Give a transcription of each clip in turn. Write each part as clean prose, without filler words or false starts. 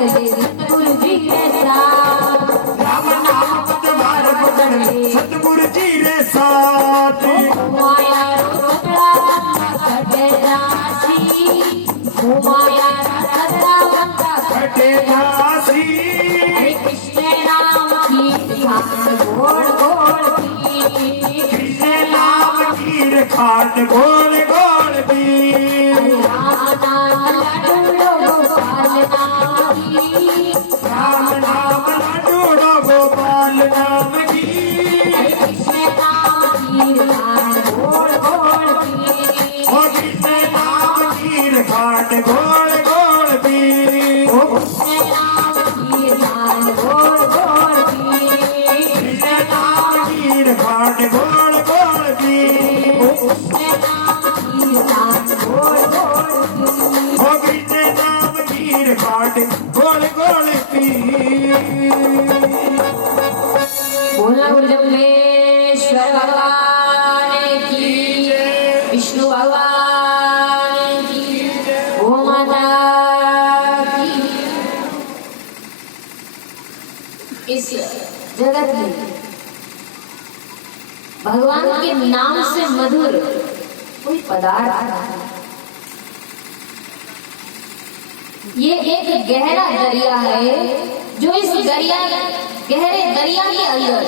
पकड़ दे सतगुरु जी रे साथ, राम नाम पतवार पकड़ ले सतगुरु जी रे साथ। माया सतड़ा बंदा कटे राशि, माया सतड़ा बंदा कटे झांसी। हरे कृष्ण नाम की ध्यान गोल गोल की, कृष्ण नाम कीर खाट गोल गोल भी। राम नाम लड्डू गोपाल नाम की, राम नाम लड्डू गोपाल नाम की। हरे कृष्ण नाम की ध्यान गोल गोल की, ओ कृष्ण नाम कीर खाट गोल गोल भी। ओ कृष्ण नाम की ध्यान गोल गोल की, कृष्ण नाम कीर खाट गोल गोल भी। कृष्ण नाम की ध्यान गोल गोल की। ओ कृष्ण नाम कीर खाट गोल गोल भी। बोला जम्बेश्वर भगवान की, विष्णु भगवान की, ओ माता की। इस जगत में भगवान के नाम से मधुर कोई पदार्थ नहीं। ये एक गहरा दरिया है, जो इस गहरे दरिया के अंदर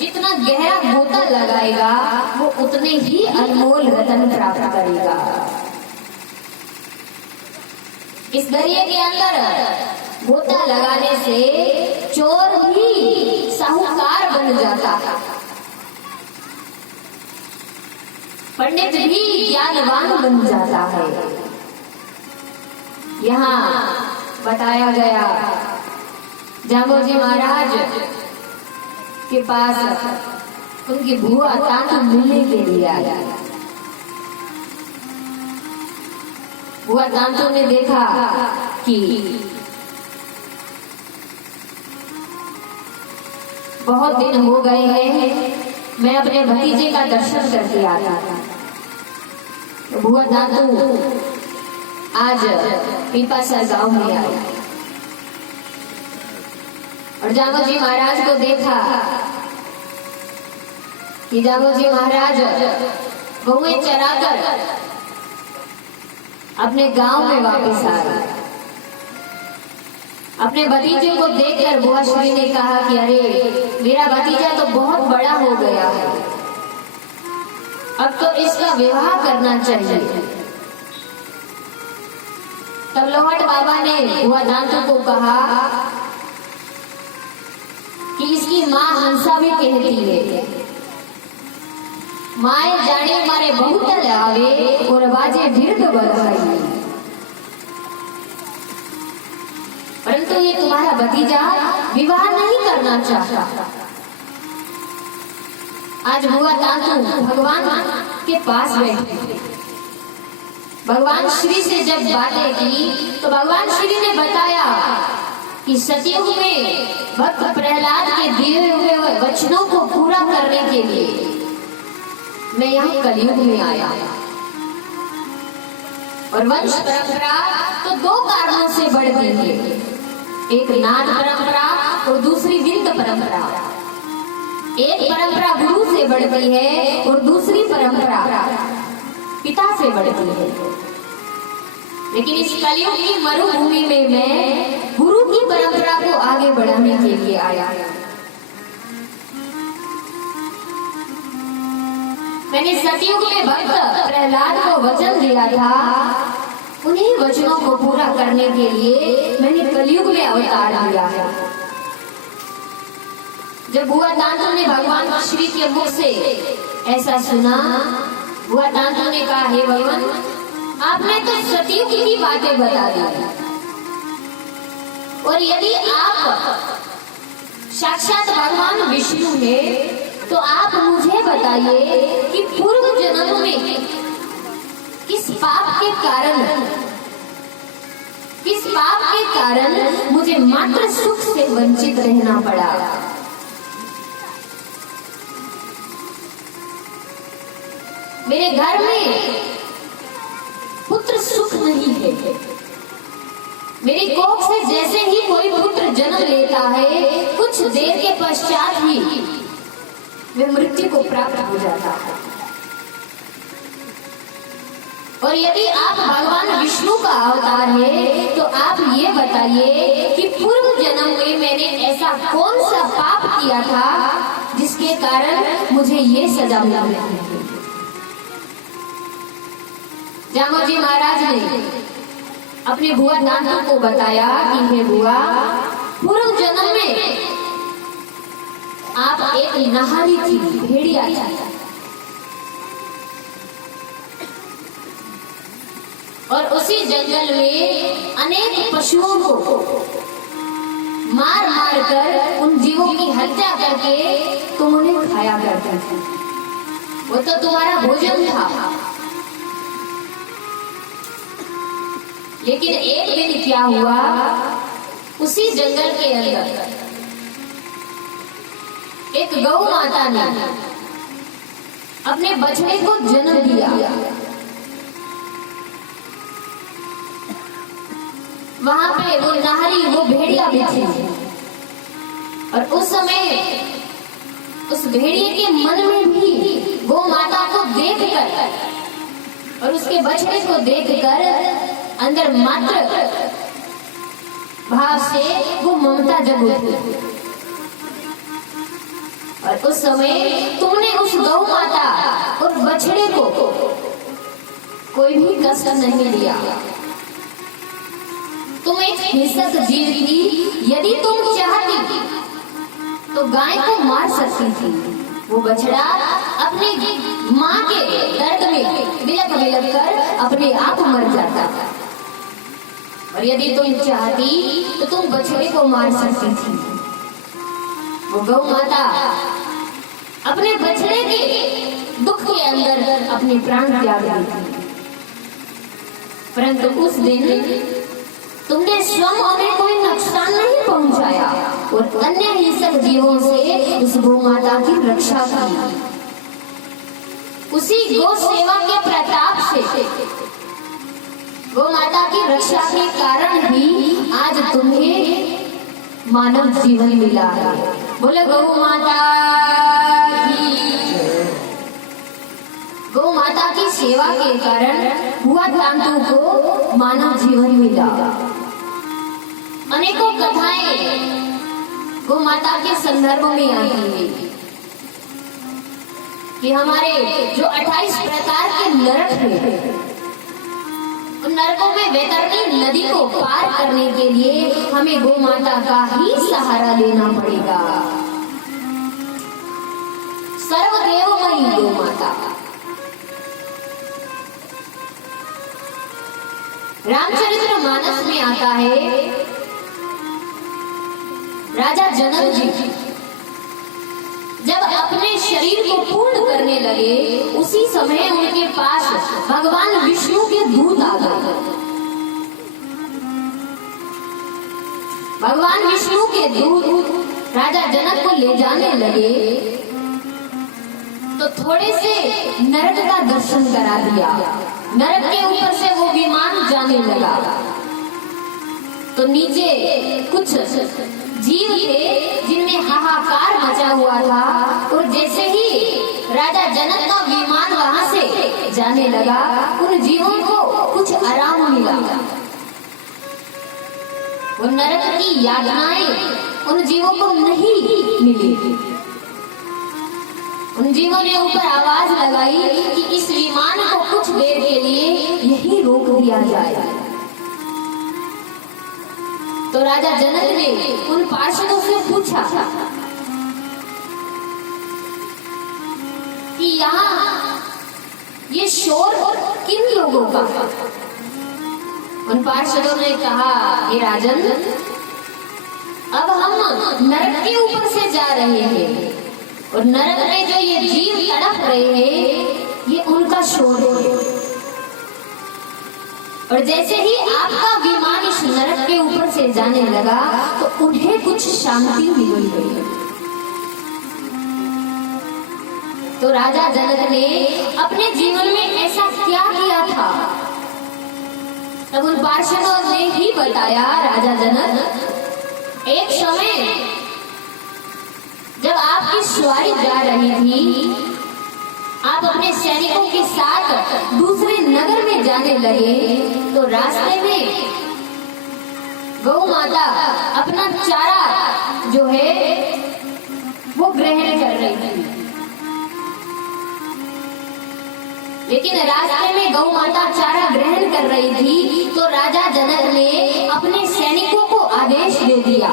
जितना गहरा गोता लगाएगा वो उतने ही अनमोल रतन प्राप्त करेगा। इस दरिया के अंदर गोता लगाने से चोर भी साहूकार बन जाता है, पंडित भी ज्ञानवान बन जाता है। यहाँ बताया गया जांबोजी महाराज के पास उनकी बुआ तांतु मिलने के लिए आया। बुआ तांतु ने देखा कि बहुत दिन हो गए हैं, मैं अपने भतीजे का दर्शन करके आया। तो बुआ तांतु आज पीपासा गांव में आई और जांबोजी महाराज को देखा कि जांबोजी महाराज बहुएं चराकर अपने गांव में वापस आ गए। अपने भतीजे को देखकर बुआ श्री ने कहा कि अरे मेरा भतीजा तो बहुत बड़ा हो गया है, अब तो इसका विवाह करना चाहिए। तब लोहट बाबा ने बुआ तांतु को कहा कि इसकी माँ हंसा भी कहती है, माए जाने मारे बहुत आवे और बाजे ढिर्द बधाई, परंतु ये तुम्हारा भतीजा विवाह नहीं करना चाहता। आज बुआ तांतु भगवान के पास बैठी, भगवान श्री से जब बातें की तो भगवान श्री ने बताया कि सतयुग में भक्त प्रहलाद के दिए हुए वचनों को पूरा करने के लिए मैं यहाँ कलयुग में आया। और वंश परंपरा तो दो कारणों से बढ़ती है, एक नाद परंपरा और दूसरी विंद परंपरा। एक परंपरा गुरु से बढ़ती है और दूसरी परंपरा पिता से बढ़ती है। लेकिन इस कलयुग की मरुभूमि में मैं गुरु की परंपरा को आगे बढ़ाने के लिए आया। मैंने सतयुग में भक्त प्रहलाद को वचन दिया था, उन्हीं वचनों को पूरा करने के लिए मैंने कलयुग में अवतार लिया है। जब बुआ तांतु ने भगवान श्री के मुख से ऐसा सुना, बुआ तांतु ने कहा, हे भगवान, आपने तो सतयुग की बातें बता दी, और यदि आप साक्षात भगवान विष्णु हैं तो आप मुझे बताइए कि पूर्व जन्म में किस पाप के कारण मुझे मात्र सुख से वंचित रहना पड़ा। मेरे घर में पुत्र सुख नहीं है, मेरी कोख से जैसे ही कोई पुत्र जन्म लेता है, कुछ देर के पश्चात ही वह मृत्यु को प्राप्त हो जाता है। और यदि आप भगवान विष्णु का अवतार है, तो आप ये बताइए कि पूर्व जन्म में मैंने ऐसा कौन सा पाप किया था जिसके कारण मुझे ये सजा मिली है। जामोजी महाराज ने अपने बुआ नानू को बताया कि हे बुआ, पूर्व जन्म में आप एक नहारी थी, भेड़िया थी, और उसी जंगल में अनेक पशुओं को मार मार कर उन जीवों की हत्या करके तुम उन्हें खाया करते थे। वो तो तुम्हारा भोजन था। लेकिन एक दिन क्या हुआ, उसी जंगल के अंदर एक गौ माता ने अपने बछड़े को जन्म दिया। वहां पे वो नाहरी, वो भेड़िया भी थी, और उस समय उस भेड़िए के मन में भी गौ माता को देखकर और उसके बछड़े को देखकर अंदर मात्र भाव से वो ममता जग उठी। और उस समय तुमने उस गौ माता और बछड़े को कोई भी कष्ट नहीं दिया। तुम एक हिंसक जीव थी, यदि तुम चाहती तो गाय को मार सकती थी। वो बछड़ा अपनी माँ के दर्द में बिलक बिलक कर अपने आप मर जाता। और यदि तुम चाहती तो तुम बछड़े को मार सकती थी। वो गौ माता अपने बछड़े के दुख के अंदर अपने प्राण त्याग देती। परंतु उस दिन तुमने स्वयं उन्हें कोई नुकसान नहीं पहुंचाया और अन्य हिंसक जीवों से उस गौ माता की रक्षा की। उसी गौ सेवा के प्रताप से, गौ माता की रक्षा के कारण ही आज तुम्हें मानव जीवन मिला है। बोले गौ माता की। गौ माता की सेवा के कारण हुआ तांतु को मानव जीवन मिला। अनेकों कथाएं गौ माता के संदर्भ में आती है कि हमारे जो 28 प्रकार के नरक हैं, उन नरकों में वैतरणी नदी को पार करने के लिए हमें गौ माता का ही सहारा लेना पड़ेगा। सर्वदेवमयी गौ माता। रामचरित्र मानस में आता है, राजा जनक जी जब अपने शरीर को पूर्ण करने लगे, उसी समय उनके पास भगवान विष्णु के दूत आ गए। भगवान विष्णु के दूत राजा जनक को ले जाने लगे तो थोड़े से नरक का दर्शन करा दिया। नरक के ऊपर से वो विमान जाने लगा तो नीचे कुछ जीव थे जिनमें हाहाकार मचा हुआ था, और जैसे ही राजा जनक का विमान वहां से जाने लगा, उन जीवों को कुछ आराम मिला। वो नरक की यातनाएं उन जीवों को नहीं मिली। उन जीवों ने ऊपर आवाज लगाई कि इस विमान को कुछ देर के लिए यही रोक दिया जाए। तो राजा जनक ने उन पार्षदों से पूछा कि यहाँ ये शोर किन लोगों का? उन पार्षदों ने कहा, हे राजन, अब हम नरक के ऊपर से जा रहे हैं और नरक में जो ये जीव तड़प रहे हैं, ये उनका शोर है। और जैसे ही आपका विमान इस नरक के ऊपर से जाने लगा तो उन्हें कुछ शांति मिल गई। तो राजा जनक ने अपने जीवन में ऐसा क्या किया था तब उन पार्षदों ने ही बताया राजा जनक, एक समय जब आपकी सवारी जा रही थी, आप अपने सैनिकों के साथ दूसरे नगर में जाने लगे, तो रास्ते में गौ माता अपना चारा जो है वो ग्रहण कर रही थी। लेकिन रास्ते में गौ माता चारा ग्रहण कर रही थी तो राजा जनक ने अपने सैनिकों को आदेश दे दिया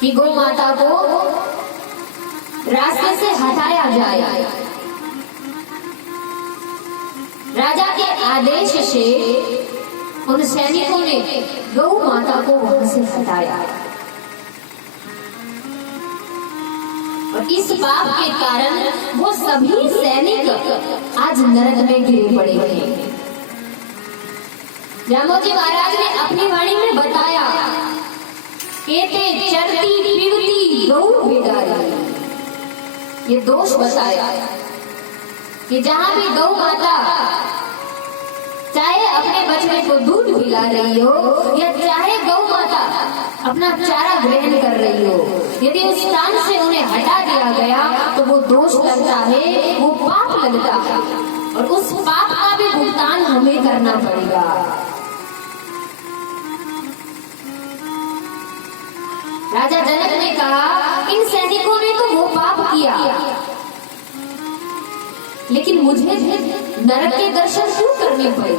कि गौ माता को रास्ते से हटाया जाए। राजा के आदेश से उन सैनिकों ने गौ माता को वहां से हटाया और इस पाप के कारण वो सभी सैनिक आज नरक में गिरे पड़े हैं। जामोजी महाराज ने अपनी वाणी में बताया, कहते चरती पीड़ती गौ बिगाड़ी, ये दोष बताया कि जहां भी गौ माता चाहे अपने बछड़े को दूध पिला रही हो या चाहे गौ माता अपना चारा ग्रहण कर रही हो, यदि उस स्थान से उन्हें हटा दिया गया तो वो दोष लगता है, वो पाप लगता है और उस पाप का भी भुगतान हमें करना पड़ेगा। राजा जनक ने कहा, इन सैनिकों ने तो वो पाप किया, लेकिन मुझे नरक के दर्शन क्यों करने पड़े?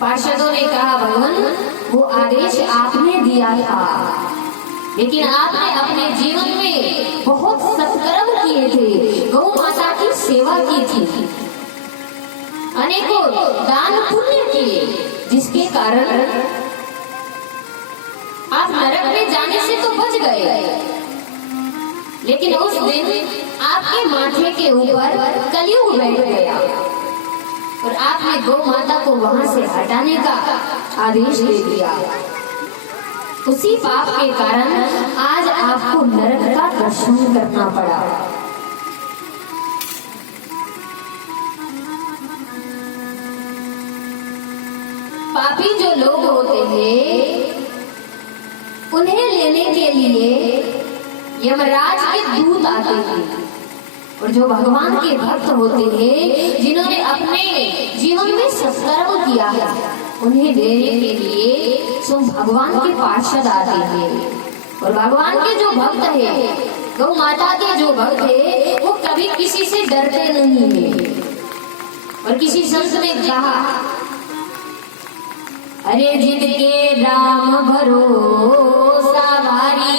पार्षदों ने कहा, भगवान वो आदेश आपने दिया था, लेकिन आपने अपने जीवन में बहुत सत्कर्म किए थे, गौ माता की सेवा की थी, अनेकों दान पुण्य किए, जिसके कारण आप नरक में जाने से तो बच गए। लेकिन उस दिन आपके माथे के ऊपर कलयुग बैठ गया और आपने गौ माता को वहां से हटाने का आदेश दे दिया। उसी पाप के कारण आज आपको नरक का दर्शन करना पड़ा। पापी जो लोग होते हैं उन्हें लेने के लिए यमराज के दूत आते हैं और जो भगवान के भक्त होते हैं, जिन्होंने अपने जीवन में सत्कर्म किया है, उन्हें लेने के लिए स्वयं भगवान के पार्षद आते हैं। और भगवान के जो भक्त है, गौ माता के जो भक्त है, वो कभी किसी से डरते नहीं है। और किसी संत ने कहा, अरे जिनके राम भरोसा भारी,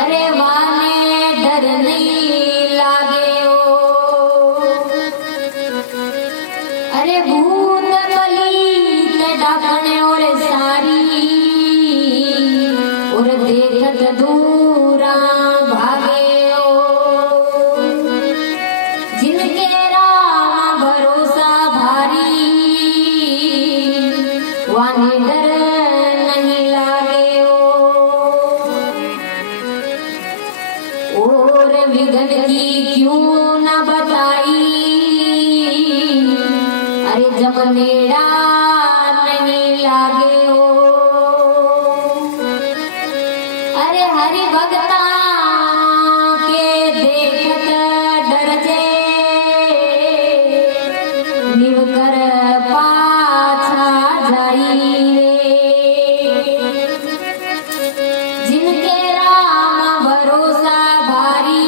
अरे वाने डर नहीं लागे ओ, अरे भूत बली के डाकने और सारी, और देखत दूरा भागे ओ, जिनके राम भरोसा भारी, वाने डर नहीं लागे ओ, और विघन की क्यों न बताई, अरे जब नेड़ा नहीं लागे ओ, अरे हरि भगता के देखत डर जे, निवकर पाछा जाई रे, जिनके राम भरोसा भारी,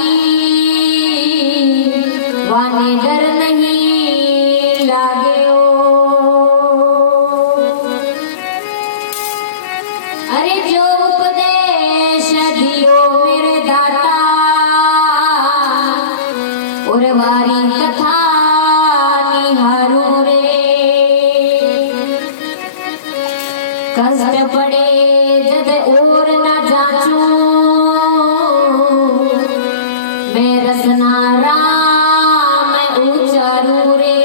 वाने डर नहीं लागे ओ, अरे जो उपदेश दियो मेरे दाता, और वारी कथा निहारू रे, कष्ट पड़े जद और न जाचू, मैं रसना राम उचारू रे,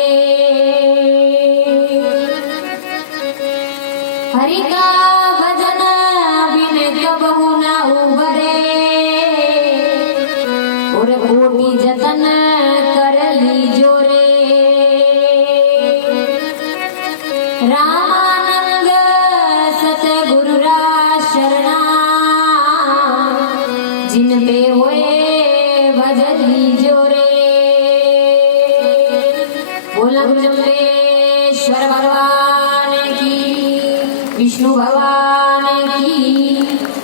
हरि का भजन बिन कबहु न उबरे, और कोटि जतन कर ली रामानंद सतगुरुरा शरणा जिन पे होए भजन लीजो रे। बोला जम्बेश्वर भगवान की, विष्णु भगवान की।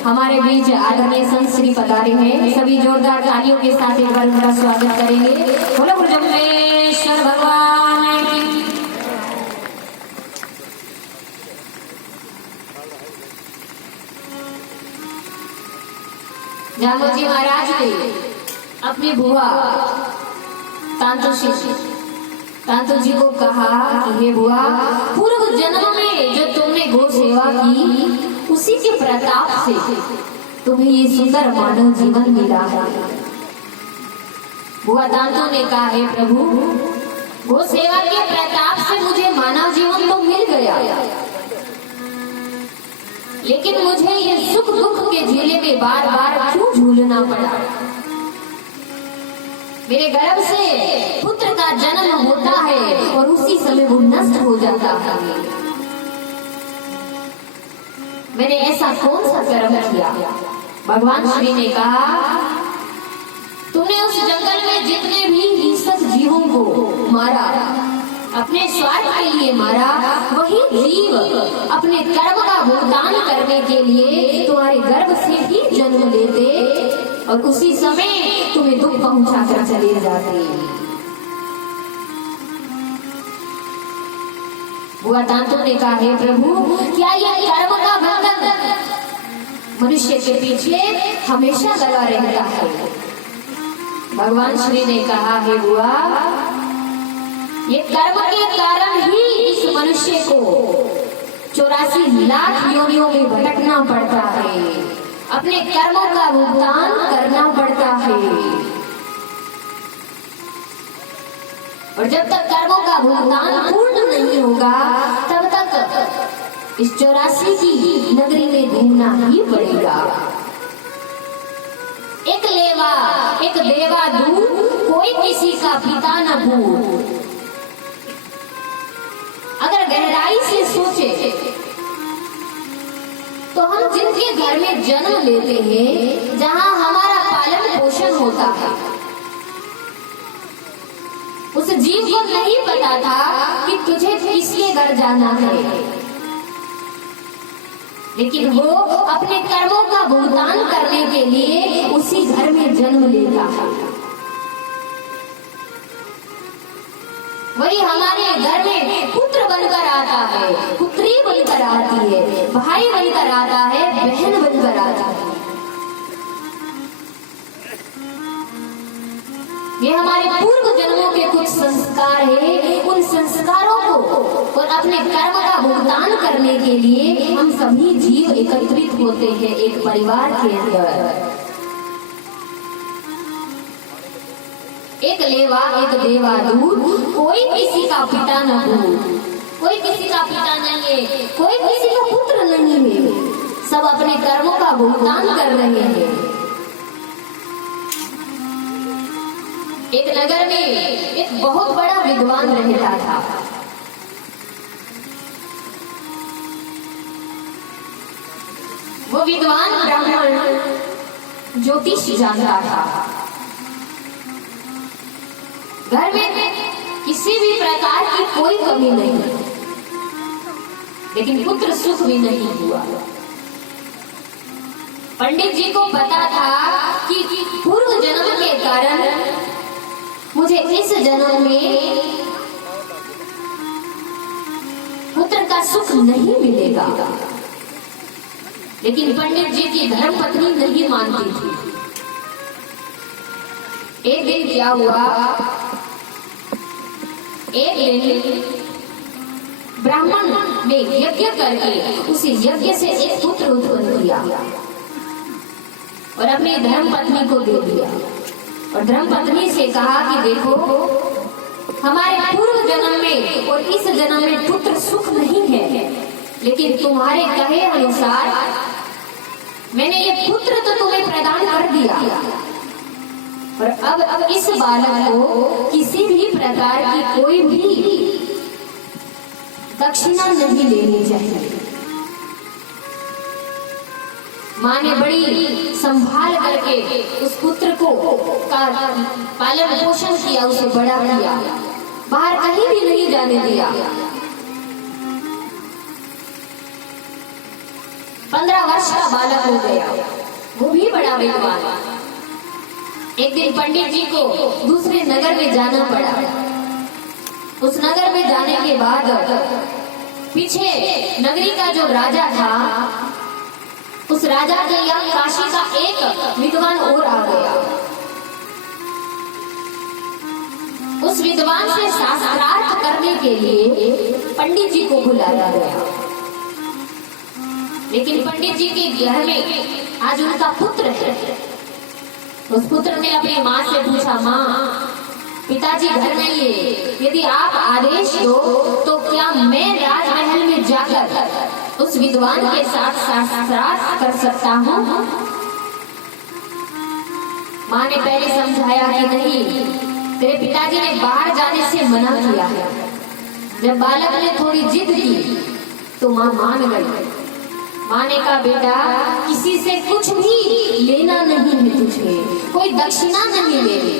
हमारे बीच आदरणीय संत श्री पधारे हैं, सभी जोरदार तालियों के साथ एक बार उनका स्वागत करेंगे। बोलो जम्बेश्वर भगवान की। जामोजी महाराज ने अपनी बुआ तांतो जी को कहा कि हे बुआ, पूर्व जन्म में जो तुमने गौ सेवा की उसी के प्रताप से तुम्हें ये सुंदर मानव जीवन मिला है। बुआ तांतो ने कहा, हे प्रभु, गौ सेवा के प्रताप से मुझे मानव जीवन तो मिल गया, लेकिन मुझे ये सुख दुख के झूले में बार बार क्यों झूलना पड़ा। मेरे गर्भ से पुत्र का जन्म होता है और उसी समय वो नष्ट हो जाता है। मैंने ऐसा कौन सा कर्म किया। भगवान श्री ने कहा, तुमने उस जंगल में जितने भी हिंसक जीवों को मारा, अपने स्वार्थ के लिए मारा, वही जीव अपने कर्म का भुगतान करने के लिए तुम्हारे गर्भ से ही जन्म लेते और उसी समय तुम्हें दुख पहुंचा कर चले जाते। बुआ तांतो ने कहा, हे प्रभु, क्या यह कर्म का बंधन मनुष्य के पीछे हमेशा लगा रहता है। भगवान श्री ने कहा, हे बुआ, ये कर्म के कारण ही इस मनुष्य को 84 लाख योनियों में भटकना पड़ता है, अपने कर्मों का भुगतान करना पड़ता है। और जब तक कर्मों का भुगतान पूर्ण नहीं होगा तब तक इस 84 की नगरी में घूमना ही पड़ेगा। एक लेवा एक देवा दूर, कोई किसी का पिता न भूल। अगर गहराई से सोचे तो हम जिनके घर में जन्म लेते हैं, जहां हमारा पालन पोषण होता है, उस जीव को नहीं पता था कि तुझे किसके घर जाना है, लेकिन वो अपने कर्मों का भुगतान करने के लिए उसी घर में जन्म लेता है। वही हमारे घर में पुत्र बनकर आता है, पुत्री बनकर आती है, भाई बनकर आता है, बहन बनकर आता है। ये हमारे पूर्व जन्मों के कुछ संस्कार है। उन संस्कारों को और अपने कर्म का भुगतान करने के लिए हम सभी जीव एकत्रित होते हैं एक परिवार के अंदर। एक लेवा एक देवा दूर, कोई किसी का पिता न भूल। कोई किसी का पिता नहीं है, कोई किसी का पुत्र नहीं है, सब अपने कर्मों का भुगतान कर रहे हैं। एक नगर में एक बहुत बड़ा विद्वान रहता था। वो विद्वान ब्राह्मण ज्योतिष जानता था। घर में किसी भी प्रकार की कोई कमी नहीं, लेकिन पुत्र सुख भी नहीं हुआ। पंडित जी को पता था कि पूर्व जन्म के कारण मुझे इस जन्म में पुत्र का सुख नहीं मिलेगा, लेकिन पंडित जी की धर्मपत्नी नहीं मानती थी। एक दिन क्या हुआ, एक दिन ब्राह्मण ने यज्ञ करके उस यज्ञ से एक पुत्र उत्पन्न किया और अपनी धर्मपत्नी को दे दिया। और धर्मपत्नी से कहा कि देखो, हमारे पूर्व जन्म में और इस जन्म में पुत्र सुख नहीं है, लेकिन तुम्हारे कहे अनुसार मैंने ये पुत्र तो तुम्हें प्रदान कर दिया, और अब इस बालक को किसी भी प्रकार की कोई भी दक्षिणा नहीं लेनी चाहिए। माँ ने बड़ी संभाल करके उस पुत्र को का पालन पोषण किया, उसे बड़ा किया, बाहर कहीं भी नहीं जाने दिया। 15 वर्ष का बालक हो गया, वो भी बड़ा विद्वान। एक दिन पंडित जी को दूसरे नगर में जाना पड़ा। उस नगर में जाने के बाद पीछे नगरी का जो राजा था, उस राजा के यहाँ काशी का एक विद्वान और आ गया। उस विद्वान से शास्त्रार्थ करने के लिए पंडित जी को बुलाया गया। लेकिन पंडित जी के घर में आज उनका पुत्र है। उस पुत्र ने अपनी माँ से पूछा, माँ पिताजी घर नहीं है, यदि आप आदेश दो तो क्या मैं राजमहल में जाकर उस विद्वान के साथ शास्त्रार्थ कर सकता हूँ? माँ ने पहले समझाया कि नहीं, तेरे पिताजी ने बाहर जाने से मना किया है। जब बालक ने थोड़ी जिद की तो माँ मान गई। माँ ने कहा, बेटा किसी से कुछ भी लेना नहीं है, तुझे कोई दक्षिणा नहीं लेनी।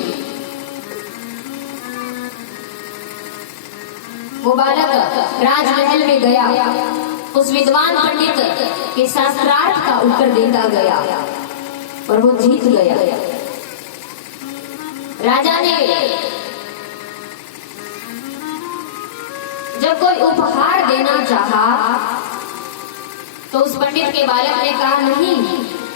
वो बालक राजमहल में गया, उस विद्वान पंडित के शास्त्रार्थ का उत्तर देता गया और वो जीत गया। राजा ने जब कोई उपहार देना चाहा तो उस पंडित के बालक ने कहा, नहीं,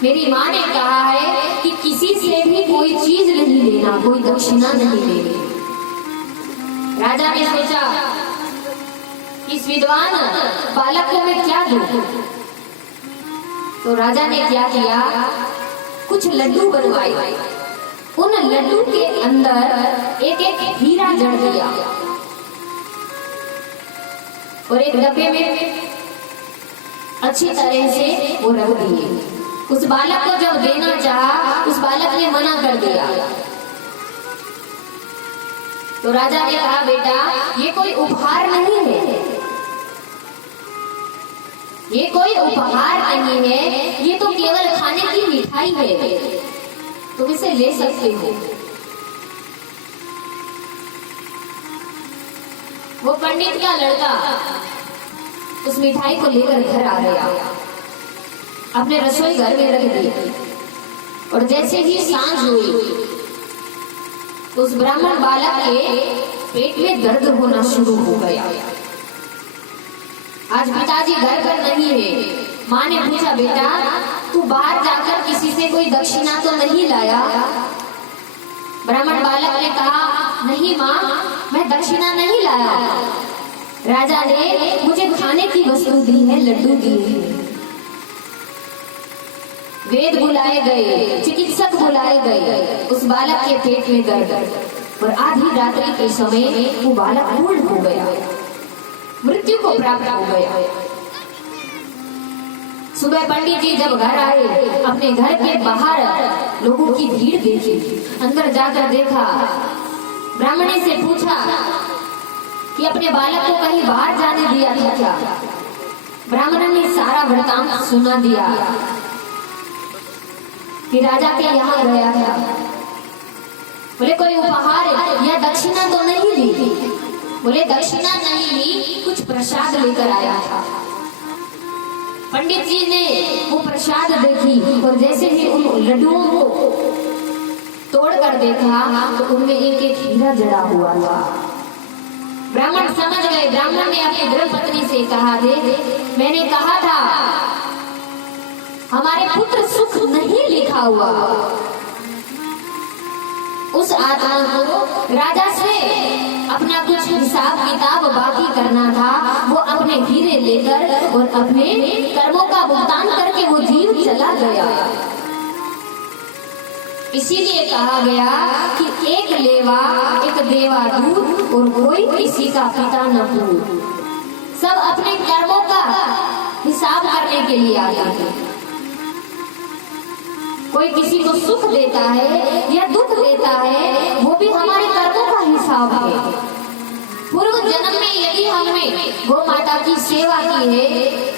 मेरी माँ ने कहा है कि किसी से भी कोई चीज नहीं लेना, कोई दक्षिणा नहीं लेनी। राजा ने सोचा, इस विद्वान बालक को मैं क्या दूं? तो राजा ने क्या किया, कुछ लड्डू बनवाए। उन लड्डू के अंदर एक एक हीरा जड़ दिया और एक डब्बे में अच्छी तरह से वो रख दिए। उस बालक को जब देना चाहा, उस बालक ने मना कर दिया। तो राजा ने कहा, बेटा ये कोई उपहार नहीं है, ये कोई उपहार नहीं है, ये तो केवल खाने की मिठाई है, तुम इसे ले सकते हो। वो पंडित का लड़का उस मिठाई को लेकर घर आ गया, अपने रसोई घर में रख दी और जैसे ही सांझ हुई तो उस ब्राह्मण बालक के पेट में दर्द होना शुरू हो गया। आज पिताजी घर पर नहीं है। माँ ने पूछा, बेटा तू बाहर जाकर किसी से कोई दक्षिणा तो नहीं लाया? ब्राह्मण बालक ने कहा, नहीं माँ, मैं दक्षिणा नहीं लाया। राजा ने मुझे खाने की वस्तु दी है, लड्डू दिए हैं। वेद बुलाए गए, चिकित्सक बुलाए गए, उस बालक के पेट में दर्द और आधी रात्रि के समय वो बालक पूर्ण हो गया, मृत्यु को प्राप्त हो गया। सुबह पंडित जी जब घर आए, अपने घर के बाहर लोगों की भीड़ देखी, अंदर जाकर देखा, ब्राह्मणी से पूछा कि अपने बालक को कहीं बाहर जाने दिया था क्या? ब्राह्मण ने सारा वृतांत सुना दिया कि राजा के यहाँ गया था। बोले कोई उपहार या दक्षिणा तो नहीं ली? बोले दक्षिणा नहीं ली, कुछ प्रसाद लेकर आया था। पंडित जी ने वो प्रसाद देखी और जैसे ही उन लड्डुओं को तोड़कर देखा तो उनमें एक एक हीरा जड़ा हुआ था। ब्राह्मण समझ गए। ब्राह्मण ने अपनी धर्मपत्नी से कहा, देख मैंने कहा था हमारे पुत्र सुख नहीं लिखा हुआ। उस आत्मा को राजा से अपना कुछ हिसाब किताब बाकी करना था, वो अपने हीरे लेकर और अपने कर्मों का भुगतान करके वो जीव चला गया। इसीलिए कहा गया कि एक लेवा एक देवा दूध और कोई किसी का पिता न हो। सब अपने कर्मों का हिसाब करने के लिए आते हैं। कोई किसी को सुख देता है या दुख देता है, वो भी हमारे कर्मों का हिसाब है। पूर्व जन्म में यदि हमने गौ माता की सेवा की है,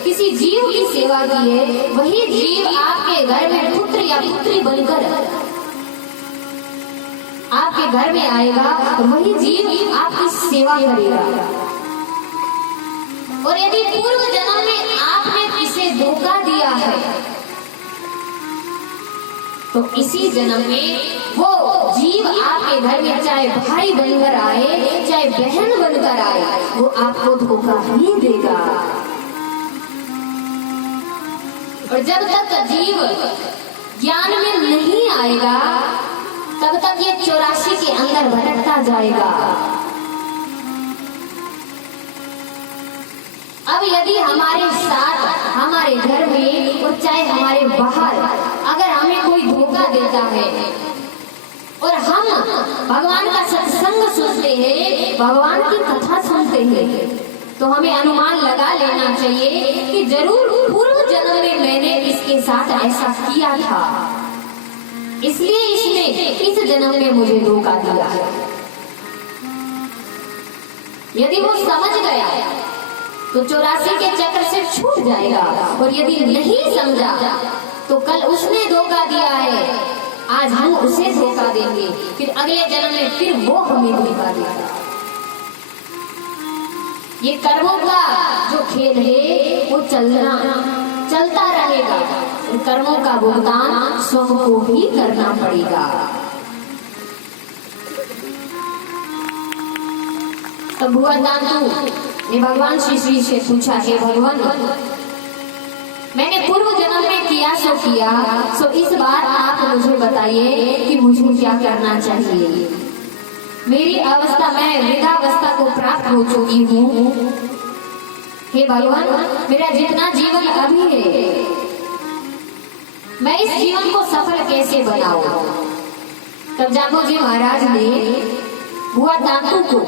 किसी जीव की सेवा की है, वही जीव आपके घर में पुत्र या पुत्री बनकर आपके घर में आएगा और वही जीव आपकी सेवा करेगा। और यदि पूर्व जन्म में आपने किसे धोखा दिया है तो इसी जन्म में वो जीव आपके घर में चाहे भाई बनकर आए चाहे बहन बनकर आए, वो आपको धोखा ही देगा। और जब तक जीव ज्ञान में नहीं आएगा तब तक ये 84 के अंदर भटकता जाएगा। अब यदि हमारे साथ हमारे घर में और चाहे हमारे बाहर अगर हमें कोई धोखा देता है और हम भगवान का सत्संग सुनते हैं, भगवान की कथा सुनते हैं, तो हमें अनुमान लगा लेना चाहिए कि जरूर पूर्व जन्म में मैंने इसके साथ ऐसा किया था, इसलिए इसने इस जन्म में मुझे धोखा दिया है। यदि वो समझ गया तो 84 के चक्र से छूट जाएगा, और यदि नहीं समझा तो कल उसने धोखा दिया है, आज हम उसे धोखा देंगे, फिर अगले जन्म में फिर वो हमें धोखा देगा। ये कर्मों का जो खेल है वो चलता रहेगा, और कर्मों का भुगतान स्वयं को भी करना पड़ेगा। तब हुआ दांतु ने भगवान श्री से पूछा, हे भगवान, मैंने पूर्व जन्म में किया सो इस बार आप मुझे बताइए कि मुझे क्या करना चाहिए। मेरी अवस्था, मैं वृद्धावस्था को प्राप्त हो चुकी हूँ। हे भगवान, मेरा जितना जीवन अभी है मैं इस जीवन को सफल कैसे बनाऊं। तब जामोजी महाराज ने बुआ दांतू को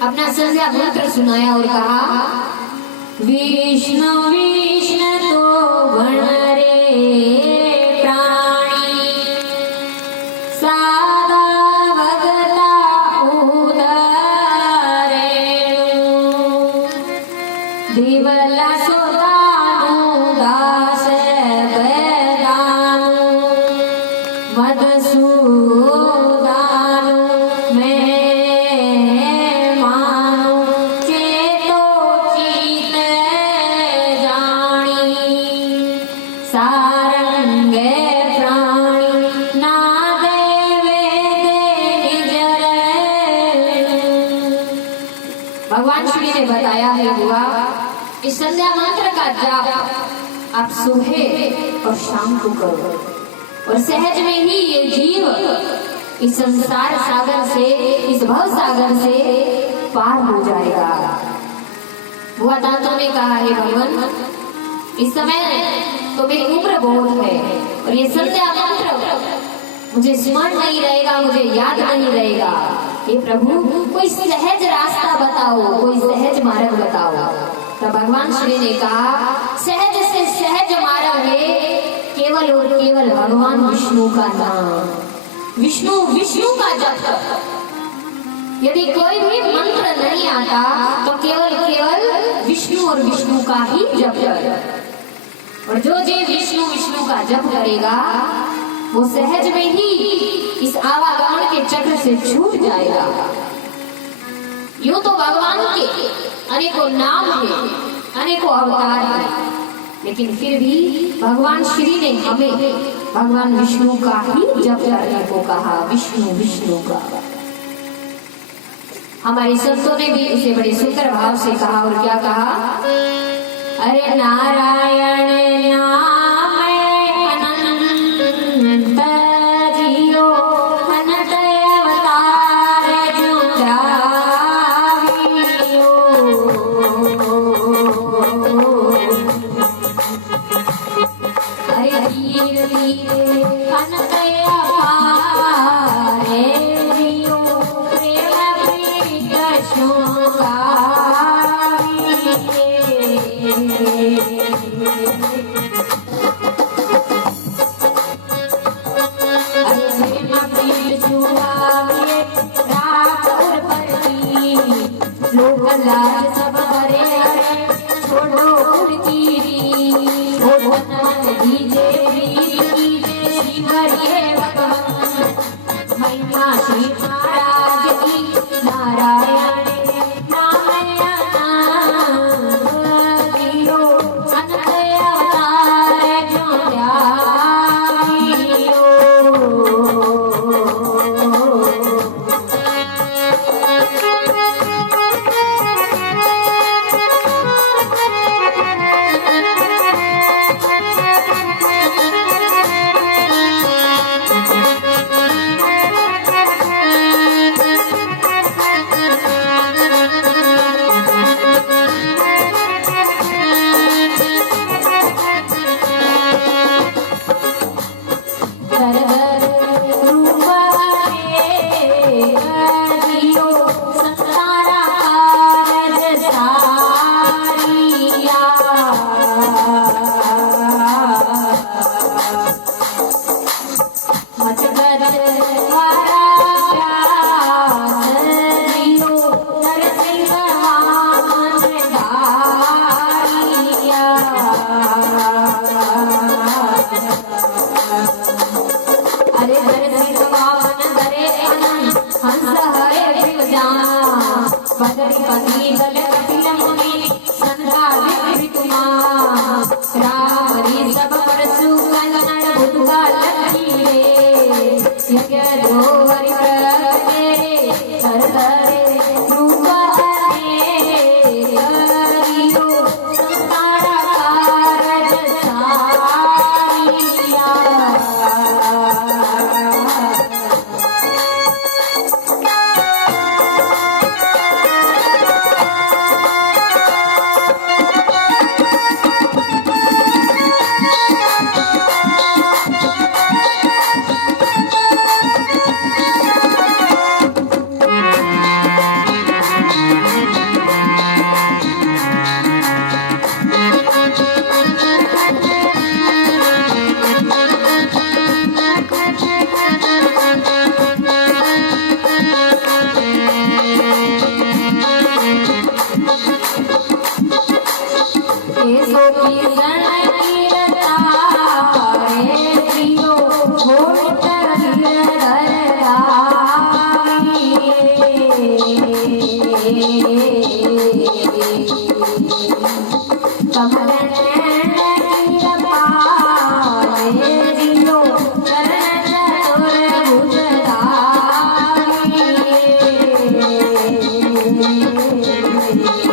अपना संध्या मंत्र सुनाया और कहा, विष्णु विष्णु तो गण रे प्राणी, सादा भगता उदारे, देवला सोदानु दास वेदानु, मधुसूदनु भगवान श्री ने बताया है हुआ, इस संध्या मंत्र का जाप आप सुबह और शाम को करो, और सहज में ही ये जीव इस संसार सागर से, इस भव सागर से पार हो जाएगा। बुआ दांतों ने कहा, हे भगवान, इस समय तो मेरी उम्र बहुत है और ये संध्या मंत्र मुझे स्मरण नहीं रहेगा, मुझे याद नहीं रहेगा। हे प्रभु, कोई सहज रास्ता बताओ, कोई सहज मार्ग बताओ। तब भगवान श्री ने कहा, सहज से सहज मार्ग है केवल और केवल भगवान विष्णु का नाम, विष्णु विष्णु का जप। यदि कोई भी मंत्र नहीं आता तो केवल केवल विष्णु और विष्णु का ही जप कर, और जो विष्णु विष्णु का जप करेगा वो सहज में ही इस आवागमन के चक्र से छूट जाएगा। यूं तो भगवान के अनेकों नाम है, अनेकों अवतार है, लेकिन फिर भी भगवान श्री ने हमें भगवान विष्णु का ही जप करने को कहा, विष्णु विष्णु का। हमारे संतों ने भी इसे बड़े सुंदर भाव से कहा, और क्या कहा, अरे नारायण नाम लोग लाज सब करे की